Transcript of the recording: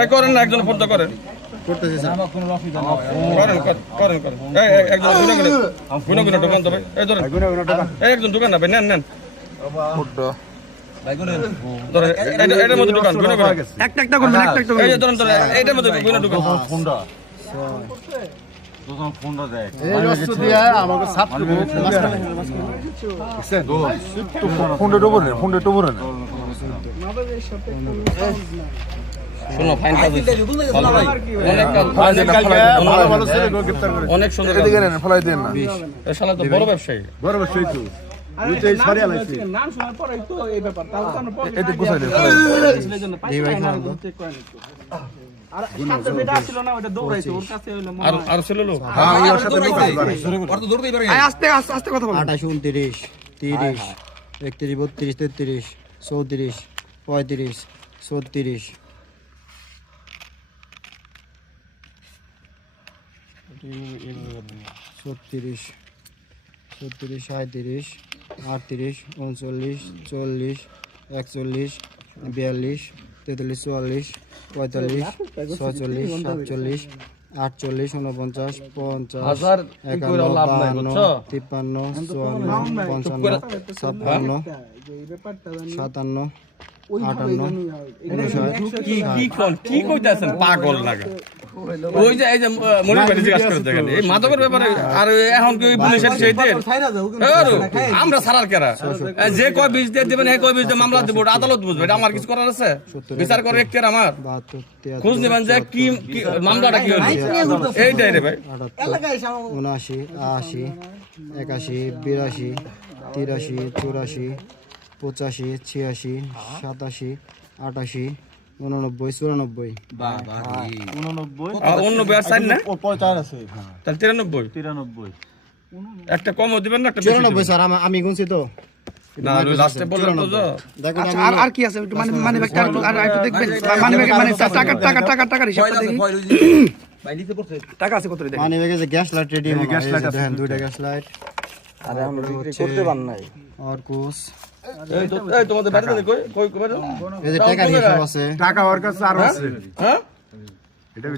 এই করেন না, একজন ফোন তো করেন। করতেছি স্যার। করেন করেন করেন। এই একজন গুনা ঢোকান তো ভাই। এই ধরেন এই একজন ঢোকান না ভাই, নেন নেন ধরেন, এটার মধ্যে ঢোকান গুনা গুনা একটা একটা করবেন, একটা একটা এই যে ধরেন ধরেন এইটার মধ্যে গুনা ঢোকান। এই রস্ত দিয়া আমাকে সাপ ফোনটা ডুবো না শোনো ফাইন কাজ হইছে। অনেক সুন্দর ফলাই দেন না এই শালা তো বড় ব্যবসায়ী। বড় বসই তো ওই তো সরি আলাইছি নাম শোনার পরেই তো এই ব্যাপার, তাহলে তো আমরা পরে এটা গুছাই দে জি ভাই চেক করে নিতে। আর সাথে যেটা ছিল না ওটা দৌড়াইছে, ওর কাছে হলো আর ছিল লোক। হ্যাঁ ওর সাথে আর তো দৌড়তেই পারে। আস্তে আস্তে আস্তে কথা বলো। 28 29 30 31 32 33 34 35 36 36 37 37 38 39 40 41 42 43 44 45 46 47 48 49 50 হাজার কি করে লাভ নাই বুঝছো? 53 54 55 এই ব্যাপারটা 57 কি কইতাছেন পাগল লাগা। ওই যে এই যে মনির ভাই জিজ্ঞাসা করে দেখেন এই মাদকের ব্যাপারে। আর এখন কি ওই পুলিশের সেই দেন আমরা সারার কেরা যে কয় বিষ দিয়ে দিবেন এই কয় বিষ দিয়ে মামলা দেব, আদালত বুঝবে। এটা আমার কিছু করার আছে? বিচার করে একটার আমার 72 খোঁজ নেবেন যে কি মামলাটা কি হলো এইটাই রে ভাই। 79 80 81 82 83 84 85 86 87 88 89 94 অন্য বেয়ার সাইন না আছে তাহলে 93 একটা কমও দিবেন না, একটা 94 স্যার আমি গুনছি তো না লাস্টে বললাম তো। দেখুন আচ্ছা আর কি আছে একটু মানে ব্যাগটা আর একটু দেখবেন, মানে ব্যাগ মানে টাকা হিসাবটা দেখি। টাকা আছে কত দেখি। মানি ব্যাগে যে গ্যাস লাইট রেডি হবে, গ্যাস লাইট দেখেন দুইটা গ্যাস লাইট। আরে আমরা বিক্রি করতে পার নাই আর কুস এই তো এই তোমাদের বাড়িতে কই কই কই এই যে টাকার হিসাব আছে, টাকা ওর কাছে আর আছে হ্যাঁ এটা